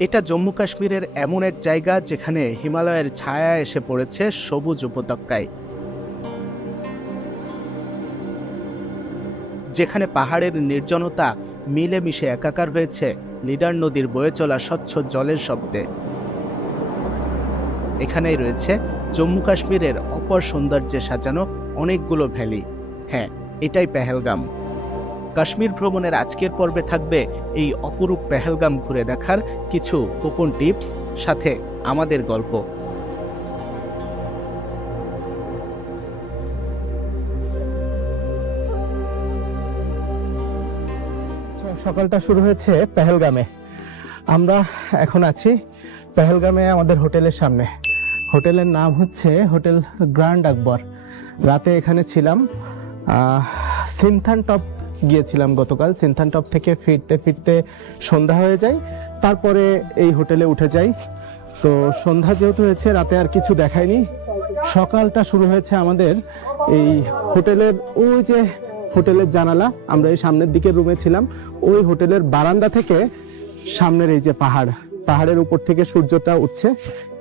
এটা জম্মু কাশ্মীরের এমন এক জায়গা যেখানে হিমালয়ের ছায়া এসে পড়েছে সবুজ উপত্যকায়, যেখানে পাহাড়ের নির্জনতা মিলেমিশে একাকার হয়েছে লিডার নদীর বয়ে চলা স্বচ্ছ জলের শব্দে। এখানেই রয়েছে জম্মু কাশ্মীরের অপর সৌন্দর্যে সাজানো অনেকগুলো ভ্যালি। হ্যাঁ, এটাই পেহেলগাম। কাশ্মীর ভ্রমণের আজকের পর্বে থাকবে এই অপরূপ পেহেলগাম ঘুরে দেখার কিছু গোপন টিপস, সাথে আমাদের গল্প। সকালটা শুরু হয়েছে পেহেলগামে। আমরা এখন আছি পেহেলগামে আমাদের হোটেলের সামনে। হোটেলের নাম হচ্ছে হোটেল গ্র্যান্ড আকবর। রাতে এখানে ছিলাম। সিনথান টপ গিয়েছিলাম গতকাল। সিনথান টপ থেকে ফিরতে ফিরতে সন্ধ্যা হয়ে যায়, তারপরে এই হোটেলে উঠে যাই। তো সন্ধ্যা যেহেতু হয়েছে, রাতে আর কিছু দেখায়নি। সকালটা শুরু হয়েছে আমাদের এই হোটেলের, ওই যে হোটেলের জানালা, আমরা এই সামনের দিকে রুমে ছিলাম, ওই হোটেলের বারান্দা থেকে সামনের এই যে পাহাড়ের উপর থেকে সূর্যটা উঠছে,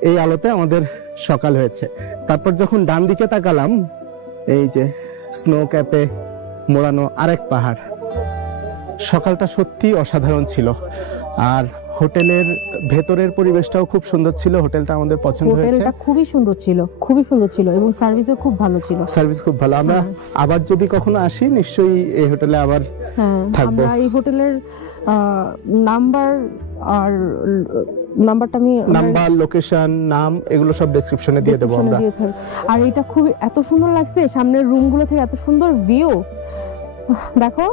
এই আলোতে আমাদের সকাল হয়েছে। তারপর যখন ডান দিকে তাকালাম, এই যে স্নো ক্যাপে মোড়ানো আরেক পাহাড়। সকালটা সত্যি অসাধারণ ছিল। আর হোটেলের ভেতরের পরিবেশটাও খুব সুন্দর ছিল। হোটেলটা আমাদের পছন্দ হয়েছে। হোটেলটা খুবই সুন্দর ছিল এবং সার্ভিসও খুব ভালো ছিল। সার্ভিস খুব ভালো। আমরা আবার যদি কখনো আসি, নিশ্চয়ই এই হোটেলে আবার থাকবো। আমরা এই হোটেলের নাম্বার, লোকেশন, নাম এগুলো সব ডেসক্রিপশনে দিয়ে দেবো আমরা। আর এটা খুব এত সুন্দর লাগছে, সামনের রুমগুলো থেকে এত সুন্দর ভিউ। দেখো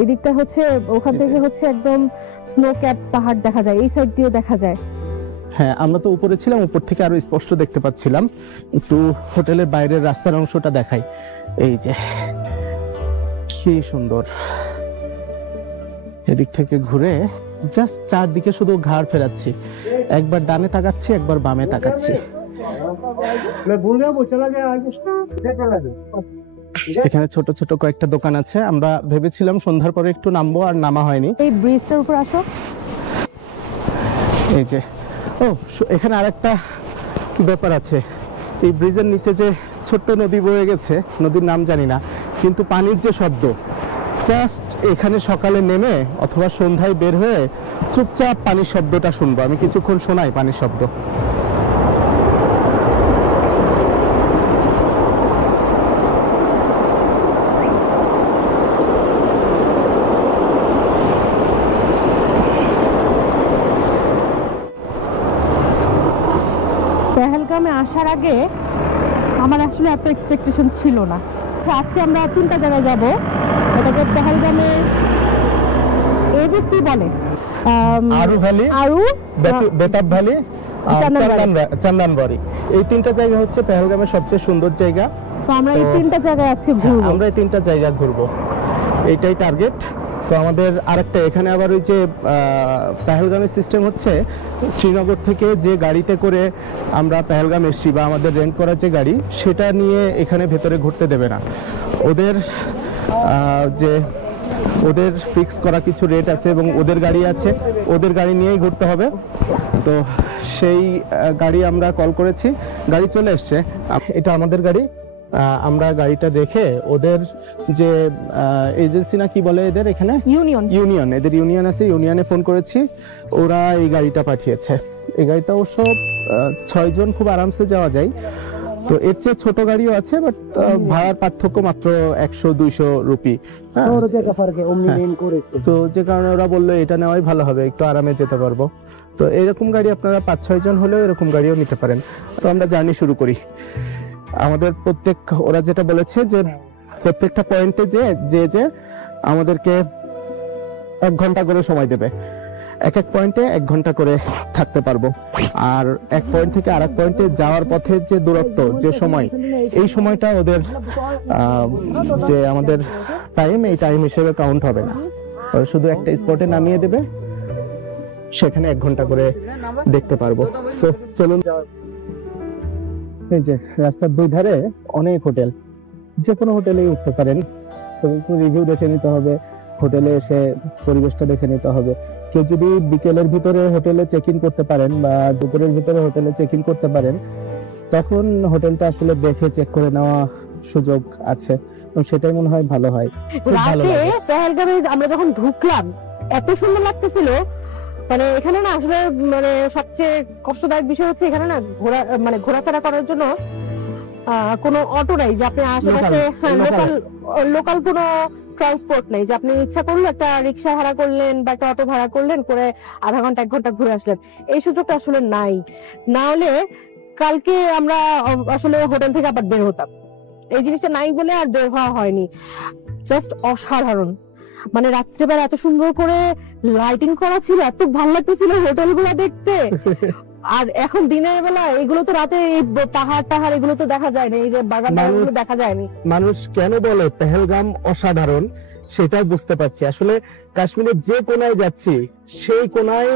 এই দিকটা হচ্ছে, ওখান থেকে হচ্ছে একদম স্নো ক্যাপ পাহাড় দেখা যায়, এই সাইড দিয়ে দেখা যায়। হ্যাঁ, আমরা তো উপরে ছিলাম, উপর থেকে আরো স্পষ্ট দেখতে পাচ্ছিলাম। একটু হোটেলের বাইরের রাস্তার অংশটা দেখাই। এই যে কি সুন্দর। এদিক থেকে ঘুরে জাস্ট চারদিকে শুধু ঘাড় ফেরাচ্ছি, একবার ডানে তাকাচ্ছি, একবার বামে তাকাচ্ছি। এখানে ছোট ছোট কয়েকটা দোকান আছে। আমরা ভেবেছিলাম সন্ধ্যার পরে একটু নামবো, আর নামা হয়নি। এই ব্রিজটার উপর আসো। এই যে এখানে আরেকটা ব্যাপার আছে। এই ব্রিজের নিচে যে ছোট্ট নদী বয়ে গেছে, নদীর নাম জানি না, কিন্তু পানির যে শব্দ, জাস্ট এখানে সকালে নেমে অথবা সন্ধ্যায় বের হয়ে চুপচাপ পানির শব্দটা শুনবো। আমি কিছুক্ষণ শোনাই পানির শব্দ। পেহেলগামে আসার আগে আমার আসলে এত এক্সপেকটেশন ছিল না। আজকে আমরা 3টা জায়গায় যাব। এটাকে পেহেলগামে এবিসি বলে, আরু ভ্যালি, বেতাব ভ্যালি, চন্দনবাড়ি। এই 3টা জায়গা হচ্ছে পেহেলগামের সবচেয়ে সুন্দর জায়গা। তো আমরা এই 3টা জায়গায় আজকে ঘুরবো। আমরা এই 3টা জায়গা ঘুরবো, এইটাই টার্গেট। সো আমাদের আরেকটা এখানে আবার ওই যে পেহেলগামের সিস্টেম হচ্ছে, শ্রীনগর থেকে যে গাড়িতে করে আমরা পেহেলগাম এসছি, বা আমাদের রেন্ট করা যে গাড়ি, সেটা নিয়ে এখানে ভেতরে ঘুরতে দেবে না। ওদের ফিক্স করা কিছু রেট আছে এবং ওদের গাড়ি আছে, ওদের গাড়ি নিয়েই ঘুরতে হবে। তো সেই গাড়ি আমরা কল করেছি, গাড়ি চলে এসছে। এটা আমাদের গাড়ি। আমরা গাড়িটা দেখে ওদের যে এজেন্সি না কি বলে এদের, এখানে ইউনিয়ন, এদের ইউনিয়ন আছে, ইউনিয়নে ফোন করেছি, ওরা এই গাড়িটা পাঠিয়েছে। এই গাড়িটা অবশ্য 6 জন খুব আরামসে যাওয়া যায়। তো এর চেয়ে ছোট গাড়িও আছে, বাট ভাড়ার পার্থক্য মাত্র 100-200 রুপি। তো যে কারণে ওরা বললো এটা নেওয়াই ভালো হবে, একটু আরামে যেতে পারবো। তো এরকম গাড়ি আপনারা 5-6 জন হলেও এরকম গাড়িও নিতে পারেন। তো আমরা জার্নি শুরু করি। আমাদের ওরা যেটা বলেছে যে প্রত্যেকটা পয়েন্টে যে আমাদেরকে 1 ঘন্টা করে সময় দেবে। এক পয়েন্টে 1 ঘন্টা করে থাকতে পারবো। আর এক পয়েন্ট থেকে আরেক পয়েন্টে যাওয়ার পথে যে দূরত্ব, যে সময়, এই সময়টা ওদের যে আমাদের টাইম, এই টাইম হিসেবে কাউন্ট হবে না। শুধু একটা স্পটে নামিয়ে দেবে, সেখানে 1 ঘন্টা করে দেখতে পারবো। সো চলুন। এই যে রাস্তার 2 ধারে অনেক হোটেল, যে কোনো হোটেলেই উঠতে পারেন। তো রিভিউ দেখে নিতে হবে, হোটেলে এসে পরিবেশটা দেখে নিতে হবে। কেউ যদি বিকেলের ভিতরে হোটেলে চেক ইন করতে পারেন বা দুপুরের ভিতরে হোটেলে চেক ইন করতে পারেন, তখন হোটেলটা আসলে দেখে চেক করে নেওয়া সুযোগ আছে, এবং সেটাই মনে হয় ভালো হয়। খুব ভালো রাতে লাগে। পেহেলগামে আমরা যখন ঢুকলাম এত সুন্দর লাগতেছিল, মানে এখানে না আসলে মানে সবচেয়ে কষ্টদায়ক বিষয় হচ্ছে এখানে না ঘোরাফেরা করার জন্য কোনো অটো নাই, যে আপনি আশেপাশে লোকাল কোনো ট্রান্সপোর্ট নেই, যে আপনি ইচ্ছা করলে একটা রিক্সা ভাড়া করলেন বা একটা অটো ভাড়া করলেন, করে আধা ঘন্টা 1 ঘন্টা ঘুরে আসলেন। এই সুযোগটা আসলে নাই। না হলে কালকে আমরা আসলে হোটেল থেকে আবার বের হতাম। এই জিনিসটা নাই বলে আর বের হওয়া হয়নি। জাস্ট অসাধারণ, মানে রাত্রেবেলা এত সুন্দর করে লাইটিং করা ছিল, এত ভালো লাগতেছিল হোটেলগুলো দেখতে। আর এখন দিনের বেলা এগুলো তো, রাতে এই পাহাড় এগুলো তো দেখা যায় না, এই যে বাগান টাগানগুলো দেখা যায়নি। মানুষ কেন বলে পেহেলগাম অসাধারণ সেটা বুঝতে পারছি। আসলে কাশ্মীরের যে কোনায় যাচ্ছি সেই কোনায়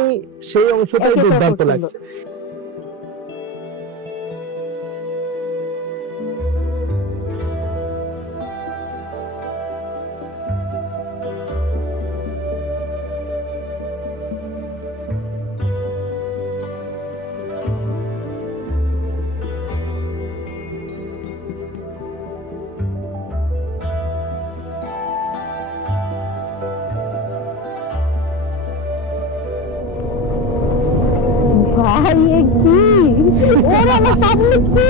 সেই অংশটাই দুর্দান্ত লাগছে। ভাই এ কি, ওর আমার সামনে কি,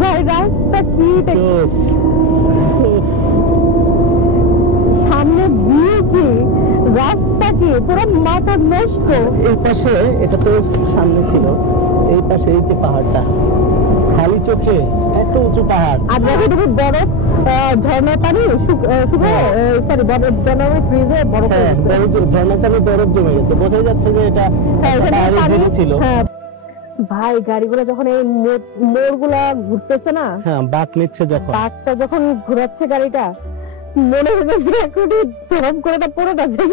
ভাই রাস্তা কি, সামনে ভিউ কি, রাস্তা কি, পুরো মাথা নষ্ট। এই পাশে, এটা তো সামনে ছিল, এই পাশে এই যে পাহাড়টা, খালি চোখে এত উঁচু পাহাড়, আর দেখো বরফ, ঝর্ণার পানি সরি বরফ ফ্রিজে বরফ, ঝর্ণার পানি বরফ জমে গেছে, বোঝা যাচ্ছে যে এটা পাহাড়ি ছিল। ভাই গাড়িগুলো যখন এই মোড়গুলা ঘুরতেছে না, হ্যাঁ বাঁক নিচ্ছে, যখন বাঁকটা যখন ঘোরাচ্ছে গাড়িটা, মনে হচ্ছে এখনই ধরম করে পড়ে যাবে।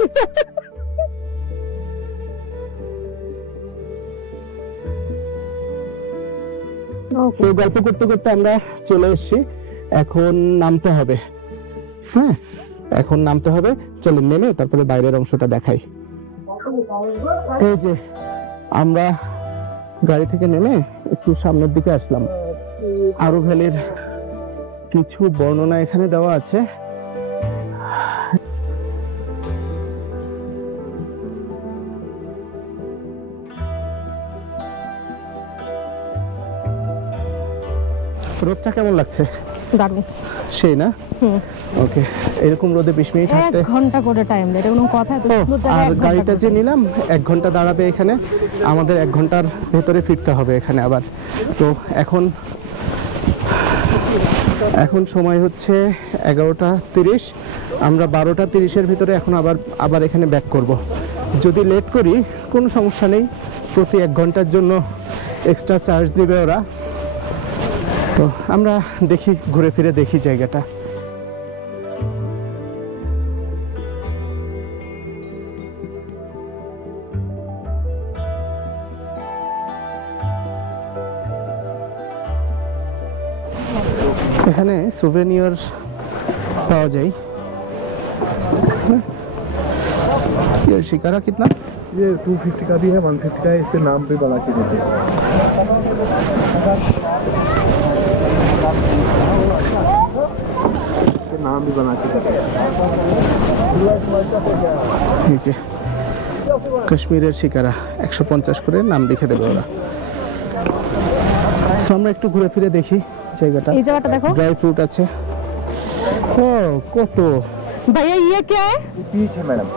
সেই গল্প করতে করতে আমরা চলে এসেছি, এখন নামতে হবে। হ্যাঁ এখন নামতে হবে, চলো নেমে তারপরে বাইরের অংশটা দেখাই। এই যে আমরা গাড়ি থেকে নেমে একটু সামনের দিকে আসলাম। আরো ভ্যালির কিছু বর্ণনা এখানে দেওয়া আছে। রোদটা কেমন লাগছে? দারুণ, সেই না? ওকে, এরকম রোদে 20 মিনিট হাঁটতে 1 ঘন্টা করে টাইম দেয়, এটা কোনো কথা? আর গাড়িটা যে নিলাম 1 ঘন্টা দাঁড়াবে এখানে, আমাদের 1 ঘন্টার ভেতরে ফিরতে হবে এখানে আবার। তো এখন সময় হচ্ছে 11:30, আমরা 12:30-এর ভিতরে এখন আবার এখানে ব্যাক করব। যদি লেট করি কোনো সমস্যা নেই, প্রতি 1 ঘন্টার জন্য এক্সট্রা চার্জ দিবে ওরা। তো আমরা দেখি, ঘুরে ফিরে দেখি জায়গাটা। এখানে সুভেনিয়ার पावा जाए। ये शिकारा कितना? ये 250 का भी है, 150 का है, इसके नाम पे बना के देते हैं। इसके नाम भी बना के देते हैं। नीचे কাশ্মীরের শিকারা 150 করে নাম লিখে দেবে ওরা। সো আমরা একটু ঘুরে ফিরে দেখি জায়গাটা। এই জায়গাটা দেখো, ড্রাই ফ্রুট আছে। ও কত भैया ये क्या है? पीच है मैडम,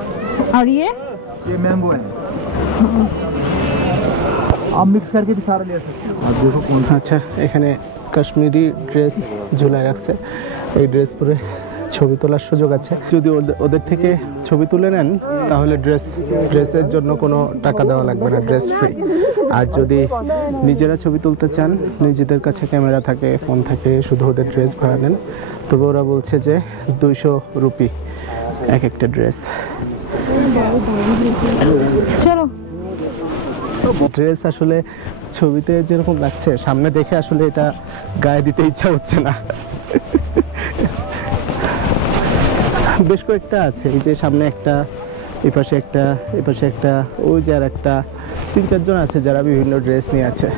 और ये मैंगो है। आप मिक्स करके भी सारा ले सकते हो। आप देखो कौन सा। আচ্ছা এখানে কাশ্মীরি ড্রেস ঝুলায় রাখছে, এই ড্রেস পরে ছবি তোলার সুযোগ আছে। যদি ওদের থেকে ছবি তুলে নেন তাহলে ড্রেসের জন্য কোনো টাকা দেওয়া লাগবে না, ড্রেস ফ্রি। আর যদি নিজেরা ছবি তুলতে চান, নিজেদের কাছে ক্যামেরা থাকে, ফোন থাকে, শুধু ওদের ড্রেস ভাড়া নেন, তবে ওরা বলছে যে 200 রুপি এক একটা ড্রেস। চলো। ড্রেস আসলে ছবিতে যেরকম লাগছে, সামনে দেখে আসলে এটা গায়ে দিতে ইচ্ছা হচ্ছে না। বেশ কয়েকটা আছে, এই যে সামনে একটা, এই পাশে একটা, এই পাশে একটা, ওই যে আর একটা, 3-4 জন আছে যারা বিভিন্ন ড্রেস নিয়ে আছে।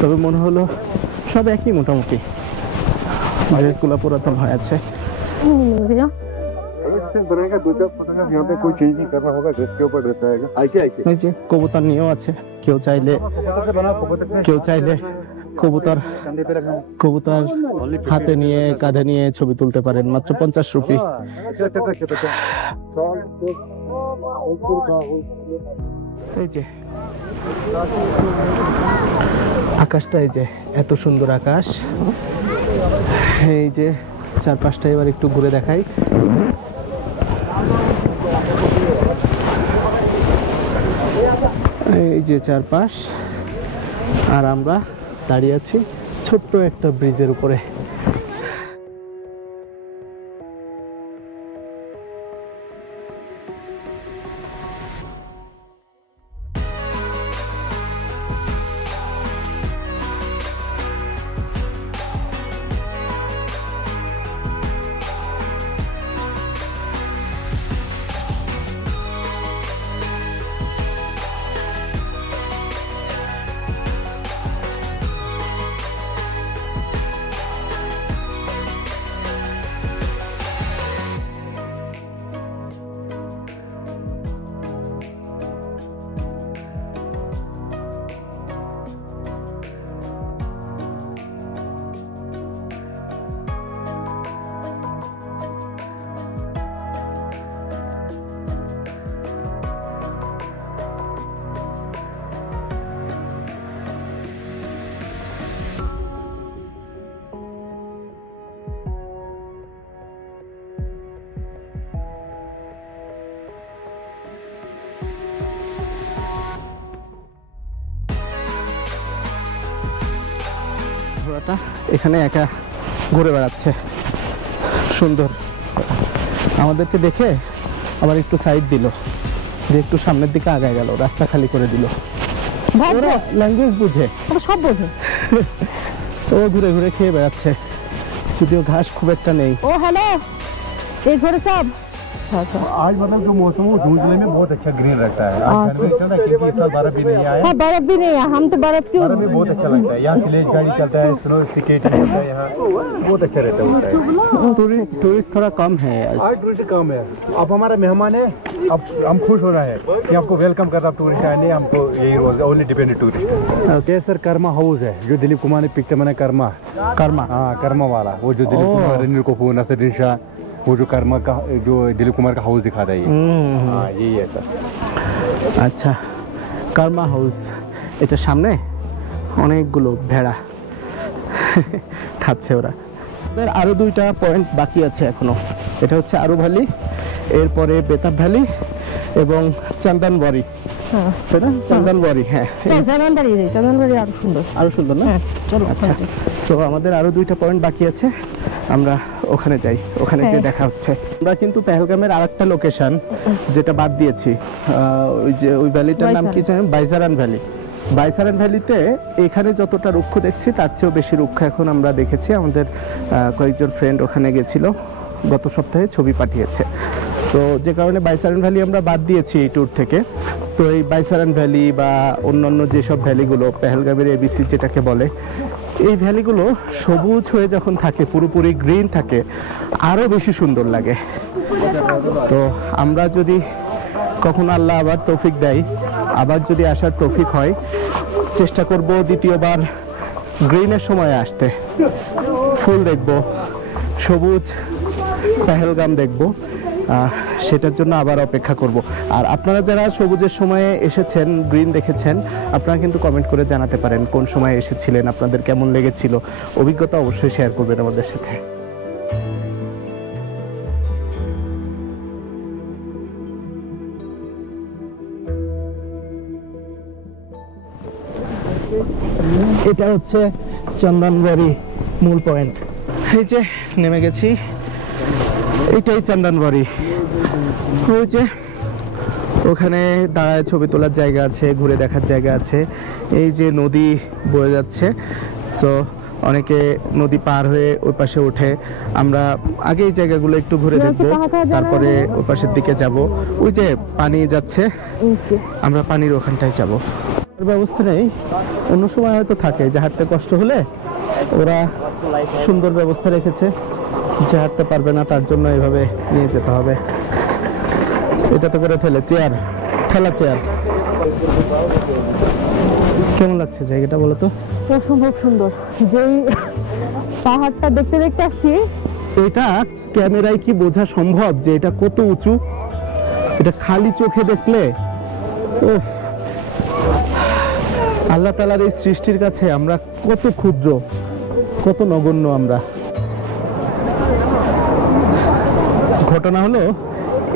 তবে মনে হলো সব একই মোটামুটি, ড্রেসগুলো পুরাতন হয়ে আছে। भैया बनेगा 2-4 फोटो का, यहाँ पे कोई चेंज नहीं करना होगा, ड्रेस के ऊपर ड्रेस आएगा। आइए এই যে কবুতর নিয়েও আছে, কেউ চাইলে কবুতর হাতে নিয়ে কাঁধে নিয়ে ছবি তুলতে পারেন, মাত্র 50 রুপি। এই যে আকাশটা, এই যে এত সুন্দর আকাশ, এই যে চারপাশটা এবার একটু ঘুরে দেখাই। এই যে চারপাশ, আর আমরা দাঁড়িয়ে আছি ছোট্ট একটা ব্রিজের উপরে। ঘোড়াটা এখানে একা ঘুরে বেড়াচ্ছে, সুন্দর। আমাদেরকে দেখে আবার একটু সাইড দিল, যে একটু সামনের দিকে আগায় গেল, রাস্তা খালি করে দিল। ওরা ল্যাঙ্গুয়েজ বুঝে, সব বোঝে। ও ঘুরে ঘুরে খেয়ে বেড়াচ্ছে, যদিও ঘাস খুব একটা নেই। ও हेलो, एक घोड़े साहब। आज मतलब जो मौसम वो जून जुलाई में बहुत अच्छा ग्रीन रहता है। आज ठंड में चलता है क्योंकि इस साल बर्फ भी नहीं आया। हाँ, बर्फ भी नहीं है, हम तो बर्फ क्यों। बर्फ में बहुत अच्छा लगता है। यहाँ स्लेज गाड़ी चलता है, स्नो स्केटिंग चलता है, यहाँ बहुत अच्छा रहता है। टूरिस्ट थोड़ा कम है आज टूरिस्ट कम है। आप हमारा मेहमान है, अब हम खुश हो रहे हैं कि आपको वेलकम कर रहा है टूरिस्ट आने। हमको यही रोज only dependent tourist. Okay sir, Karma house है जो दिलीप कुमार ने पिक्चर बनाया, कर्मा। हाँ, कर्मा वाला वो जो दिलीप कुमार, रणवीर कपूर, नसरुद्दीन शाह, वो जो कर्मा का जो दिलीप कुमार का हाउस दिखा रहा है। हाँ, यही है सर। আচ্ছা, কার্মা হাউস, এটা সামনে অনেকগুলো ভেড়া খাচ্ছে ওরা। ওদের আরো 2টা পয়েন্ট বাকি আছে এখনো। এটা হচ্ছে আরু ভ্যালি, এরপরে বেতাব ভ্যালি এবং চন্দনবাড়ি। হ্যাঁ, তাই না? চন্দনবাড়ি, হ্যাঁ, চন্দনবাড়ি আরো সুন্দর না? চলো। আচ্ছা, তো আমাদের আরো 2টা পয়েন্ট বাকি আছে, আমরা ওখানে যাই, ওখানে যে দেখা হচ্ছে। আমরা কিন্তু পেহেলগামের আরেকটা লোকেশন যেটা বাদ দিয়েছি, ওই যে ওই ভ্যালিটার নাম কি জানেন? বাইসারান ভ্যালি। বাইসারান ভ্যালিতে এখানে যতটা রুক্ষ দেখছি তার চেয়েও বেশি রুক্ষ এখন আমরা দেখেছি। আমাদের কয়েকজন ফ্রেন্ড ওখানে গেছিল, গত সপ্তাহে ছবি পাঠিয়েছে। তো যে কারণে বাইসারান ভ্যালি আমরা বাদ দিয়েছি এই ট্যুর থেকে। তো এই বাইসারান ভ্যালি বা অন্যান্য যেসব ভ্যালিগুলো পেহেলগামের এবিসি যেটাকে বলে, এই ভ্যালিগুলো সবুজ হয়ে যখন থাকে, পুরোপুরি গ্রিন থাকে, আরও বেশি সুন্দর লাগে। তো আমরা যদি কখনো আল্লাহ আবার তৌফিক দেয়, আবার যদি আসার তৌফিক হয়, চেষ্টা করব দ্বিতীয়বার গ্রিনের সময় আসতে, ফুল দেখব, সবুজ পেহেলগাম দেখব, সেটার জন্য আবার অপেক্ষা করব। আর আপনারা যারা সবুজের সময়ে এসেছেন, গ্রিন দেখেছেন, আপনারা কিন্তু কমেন্ট করে জানাতে পারেন কোন সময় এসেছিলেন, আপনাদের কেমন লেগেছিল, অভিজ্ঞতা অবশ্যই শেয়ার করবেন আমাদের সাথে। এটা হচ্ছে চন্দনবাড়ি মূল পয়েন্ট। এই যে নেমে গেছি, এইটাই চন্দনবাড়ি। ওই যে ওখানে দাঁড়ায় ছবি তোলার জায়গা আছে, ঘুরে দেখার জায়গা আছে। এই যে নদী বয়ে যাচ্ছে, সো অনেকে নদী পার হয়ে ওই পাশে ওঠে। আমরা আগে এই জায়গাগুলো একটু ঘুরে দেখবো, তারপরে ওই পাশের দিকে যাব। ওই যে পানি যাচ্ছে, আমরা পানির ওখানটায় যাব। ব্যবস্থা নেই, অন্য সময় হয়তো থাকে যে হাঁটতে কষ্ট হলে ওরা সুন্দর ব্যবস্থা রেখেছে, যে হাঁটতে পারবে না তার জন্য এভাবে নিয়ে যেতে হবে। এটাতে করে চেয়ার, ঠেলা চেয়ার। কেমন লাগছে জায়গাটা বলো তো? অসম্ভব সুন্দর। যেই পাহাড়টা দেখতে দেখতে আসছি, এটা ক্যামেরায় কি বোঝা সম্ভব যে এটা কত উঁচু? এটা খালি চোখে দেখলে উফ, আল্লাহ তাআলার এই সৃষ্টির কাছে আমরা কত ক্ষুদ্র, কত নগণ্য আমরা। ঘটনা হলো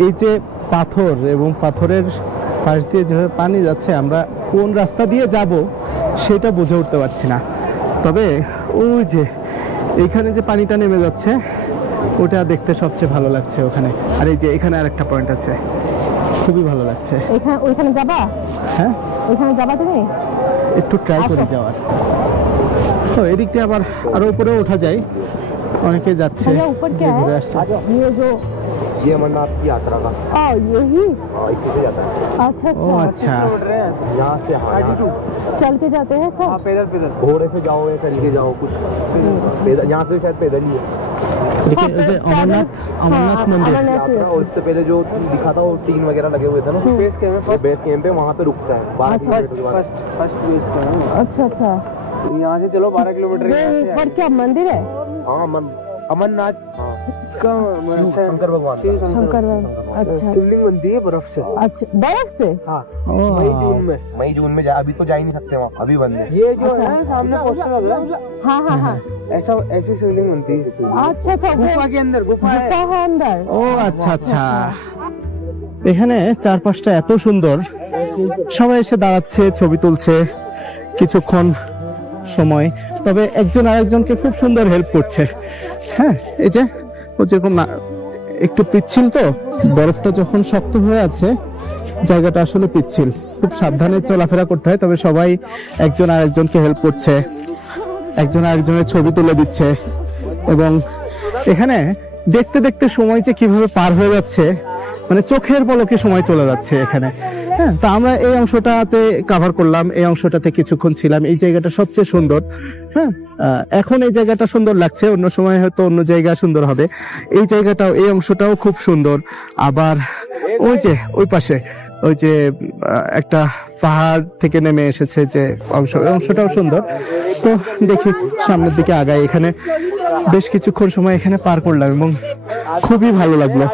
এই যে পাথর এবং পাথরের পাশ দিয়ে যেভাবে পানি যাচ্ছে, আমরা কোন রাস্তা দিয়ে যাব সেটা বুঝে উঠতে পারছি না। তবে ওই যে এখানে যে পানিটা নেমে যাচ্ছে ওটা দেখতে সবচেয়ে ভালো লাগছে ওখানে। আর এই যে এখানে আরেকটা পয়েন্ট আছে, খুবই ভালো লাগছে। ওইখানে যাবা? হ্যাঁ, ওইখানে যাবা তুমি? একটু ট্রাই করে যাওয়ার। তো এদিক দিয়ে আবার আরো উপরে ওঠা যায়, অনেকে যাচ্ছে, ऊपर যে क्या ঘুরে है? আসছে। ये जो ये अमरनाथ की यात्रा का यही इसी से जाता है। अच्छा ओ अच्छा, यहाँ से चल के जाते हैं सब। पैदल घोड़े से जाओ या चल के जाओ कुछ पैदल, यहाँ से शायद पैदल ही है। देखिए हाँ, ये अमरनाथ, अमरनाथ मंदिर। यात्रा, और इससे पहले जो दिखा था वो टीन वगैरह लगे हुए थे ना, बेस कैंप पे वहाँ पे रुकता है 12 किलोमीटर के बाद। अच्छा अच्छा, यहाँ से चलो 12 किलोमीटर वो ऊपर क्या मंदिर है? हाँ अमरनाथ शंकर भगवान का। शंकर भगवान। अच्छा शिवलिंग बनती है बर्फ से। अच्छा, बर्फ से? हाँ ओ, मई जून में अभी तो जा ही नहीं सकते वहाँ, अभी बंद है। ये जो है सामने पोस्टर लग रहा है, हाँ हाँ हाँ, ऐसी शिवलिंग बनती है अच्छा अच्छा, गुफा के अंदर, गुफा है। गुफा है अंदर। ও আচ্ছা আচ্ছা। এখানে চারপাশটা এত সুন্দর, সবাই এসে দাঁড়াচ্ছে, ছবি তুলছে কিছুক্ষণ সময়। তবে একজন আরেকজনকে খুব সুন্দর হেল্প করছে। হ্যাঁ, এই যে ও যেরকম একটু পিচ্ছিল, তো বরফটা যখন শক্ত হয়ে আছে জায়গাটা আসলে পিচ্ছিল, খুব সাবধানে চলাফেরা করতে হয়। তবে সবাই একজন আরেকজনকে হেল্প করছে, একজন আরেকজনের ছবি তুলে দিচ্ছে। এবং এখানে দেখতে দেখতে সময় যে কিভাবে পার হয়ে যাচ্ছে, মানে চোখের পলকে সময় চলে যাচ্ছে এখানে। হ্যাঁ, তো আমরা এই অংশটাতে কভার করলাম, এই অংশটাতে কিছুক্ষণ ছিলাম। এই জায়গাটা সবচেয়ে সুন্দর। হ্যাঁ, এখন এই জায়গাটা সুন্দর লাগছে, অন্য সময় হয়তো অন্য জায়গা সুন্দর হবে। এই জায়গাটাও, এই অংশটাও খুব সুন্দর। আবার ওই যে ওই পাশে ওই যে একটা পাহাড় থেকে নেমে এসেছে যে অংশ, ওই অংশটাও সুন্দর। তো দেখি সামনের দিকে আগাই। এখানে বেশ কিছুক্ষণ সময় এখানে পার করলাম এবং খুবই ভালো লাগলো।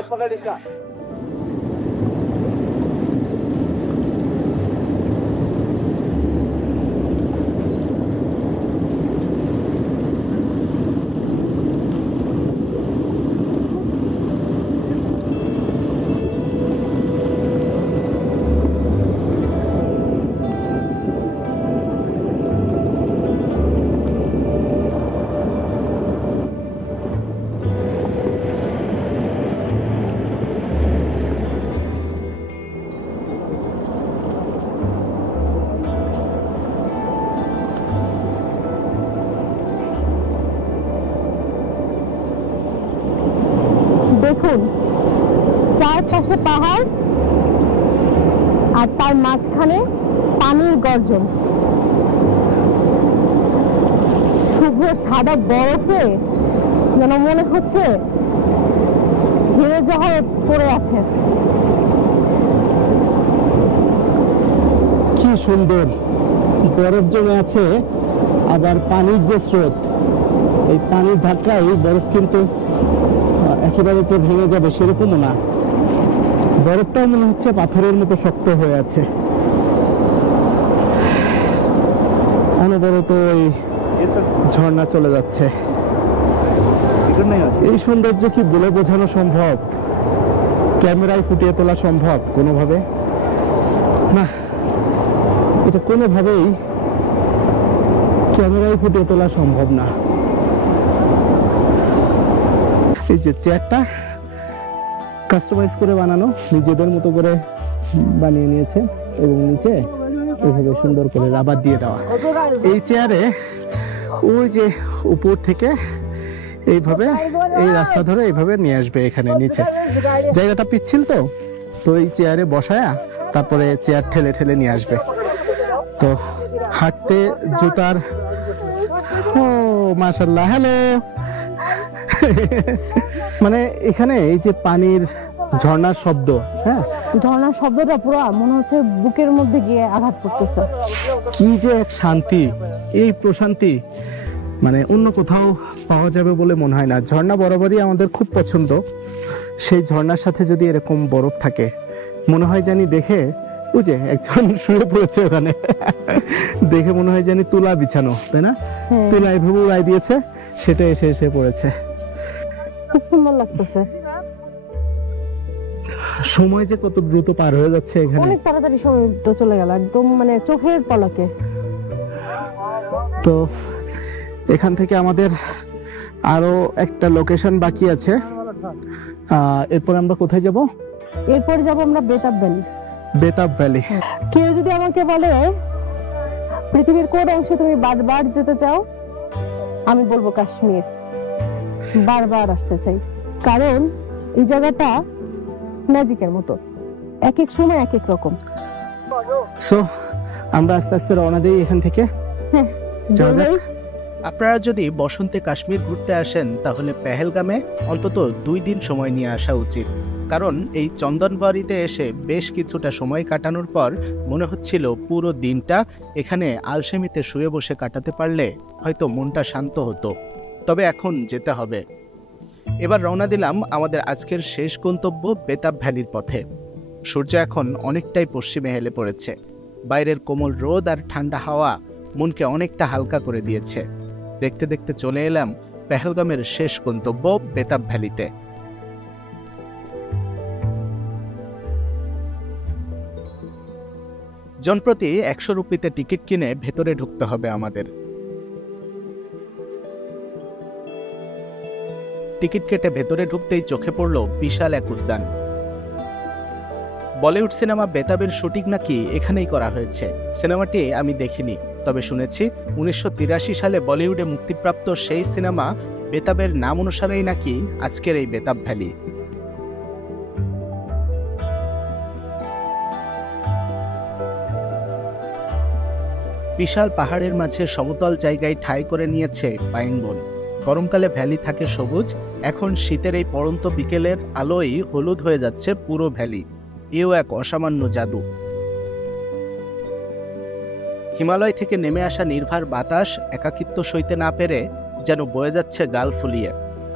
দেখুন চারপাশে পাহাড় আর তার মাঝখানে পানির গর্জন, শুভ্র সাদা বরফে যেন মনে হচ্ছে হিরে জহর পড়ে আছে। কি সুন্দর বরফ জমে আছে, আবার পানির যে স্রোত, এই পানির ধাক্কায় বরফ কিন্তু একেবারে যে ভেঙে যাবে সেরকমও না। বরফটাও মনে হচ্ছে পাথরের মতো শক্ত হয়ে আছে। অনবরত এই ঝর্ণা চলে যাচ্ছে। এই সৌন্দর্য কি বলে বোঝানো সম্ভব? ক্যামেরায় ফুটিয়ে তোলা সম্ভব কোনোভাবে? না, এটা কোনোভাবেই ক্যামেরায় ফুটিয়ে তোলা সম্ভব না। এই যে চেয়ারটা কাস্টমাইজ করে বানানো, নিজেদের মতো করে বানিয়ে নিয়েছে এবং নিচে এইভাবে সুন্দর করে রাবার দিয়ে দেওয়া। এই চেয়ারে ওই যে উপর থেকে এইভাবে এই রাস্তা ধরে এইভাবে নিয়ে আসবে এখানে নিচে। জায়গাটা পিচ্ছিল তো, তো এই চেয়ারে বসায়া তারপরে চেয়ার ঠেলে ঠেলে নিয়ে আসবে। তো হাঁটতে জুতার, ও মাশাআল্লাহ, হ্যালো। মানে এখানে এই যে পানির ঝর্ণার শব্দ, হ্যাঁ, ঝর্ণার শব্দটা পুরো মনে হচ্ছে বুকের মধ্যে গিয়ে আঘাত করতেছে। কি যে এক শান্তি, এই প্রশান্তি মানে অন্য কোথাও পাওয়া যাবে বলে মনে হয় না। ঝর্ণা বরাবরই আমাদের খুব পছন্দ। সেই ঝর্ণার সাথে যদি এরকম বরফ থাকে, মনে হয় জানি দেখে, ওই যে একজন শুয়ে পড়েছে ওখানে, দেখে মনে হয় জানি তুলা বিছানো, তাই না? তুলা এভাবে উড়াই দিয়েছে, সেটা এসে এসে পড়েছে। খুব সুন্দর লাগতেছে। সময় যে কত দ্রুত পার হয়ে যাচ্ছে এখানে, অনেক তাড়াতাড়ি সময় তো চলে গেল একদম, মানে চোখের পলকে। তো এখান থেকে আমাদের আরো একটা লোকেশন বাকি আছে। এরপর আমরা কোথায় যাব? এরপর যাব আমরা বেতাব ভ্যালি। বেতাব ভ্যালি। কেউ যদি আমাকে বলে পৃথিবীর কোন অংশে তুমি বারবার যেতে চাও, আমি বলবো কাশ্মীর। বারবার আসতে চাই, কারণ এই জায়গাটা ম্যাজিকের মতো, এক এক সময় এক এক রকম। সো আমরা আস্তে আস্তে রওনা দিই এখান থেকে। হ্যাঁ, যাওয়া যাক। আপনারা যদি বসন্তে কাশ্মীর ঘুরতে আসেন তাহলে পেহেলগামে অন্তত 2 দিন সময় নিয়ে আসা উচিত। কারণ এই চন্দনবাড়িতে এসে বেশ কিছুটা সময় কাটানোর পর মনে হচ্ছিল পুরো দিনটা এখানে আলসেমিতে শুয়ে বসে কাটাতে পারলে হয়তো মনটা শান্ত হতো। তবে এখন যেতে হবে। এবার রওনা দিলাম আমাদের আজকের শেষ গন্তব্য বেতাব ভ্যালির পথে। সূর্য এখন অনেকটাই পশ্চিমে হেলে পড়েছে। বাইরের কোমল রোদ আর ঠান্ডা হাওয়া মনকে অনেকটা হালকা করে দিয়েছে। দেখতে দেখতে চলে এলাম পেহেলগামের শেষ গন্তব্য বেতাব ভ্যালিতে। জনপ্রতি 100 রুপিতে টিকিট কিনে ভেতরে ঢুকতে হবে আমাদের। টিকিট কেটে ভেতরে ঢুকতেই চোখে পড়ল বিশাল এক উদ্যান। বলিউড সিনেমা বেতাবের শুটিং নাকি এখানেই করা হয়েছে। সিনেমাটি আমি দেখিনি, তবে শুনেছি 1983 সালে বলিউডে মুক্তিপ্রাপ্ত সেই সিনেমা বেতাবের নাম অনুসারেই নাকি আজকের এই বেতাব ভ্যালি। বিশাল পাহাড়ের মাঝে সমতল জায়গায় ঠাঁই করে নিয়েছে পাইন বন। গরমকালে ভ্যালি থাকে সবুজ, এখন শীতের এই পড়ন্ত বিকেলের আলোয় হলুদ হয়ে যাচ্ছে পুরো ভ্যালি। এও এক অসামান্য জাদু। হিমালয় থেকে নেমে আসা নির্ভার বাতাস একাকিত্ব সইতে না পেরে যেন বয়ে যাচ্ছে গাল ফুলিয়ে।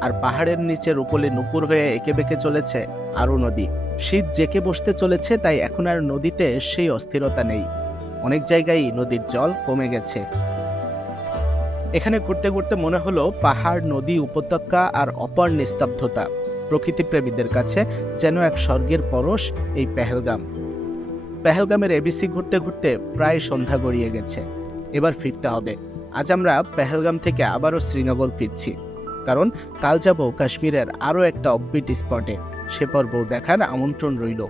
আর পাহাড়ের নিচে রূপলি নুপুর হয়ে এঁকে বেঁকে চলেছে আরো নদী। শীত জেকে বসতে চলেছে, তাই এখন আর নদীতে সেই অস্থিরতা নেই। অনেক জায়গায় নদীর জল কমে গেছে। এখানে ঘুরতে ঘুরতে মনে হলো পাহাড়, নদী, উপত্যকা আর অপার নিস্তব্ধতা প্রকৃতিপ্রেমীদের কাছে যেন এক স্বর্গের পরশ এই পেহেলগাম। পেহেলগামের এবিসি ঘুরতে ঘুরতে প্রায় সন্ধ্যা গড়িয়ে গেছে। এবার ফিরতে হবে। আজ আমরা পেহেলগাম থেকে আবারও শ্রীনগর ফিরছি, কারণ কাল যাব কাশ্মীরের আরও একটা অফবিট স্পটে। সে পর্ব দেখার আমন্ত্রণ রইল।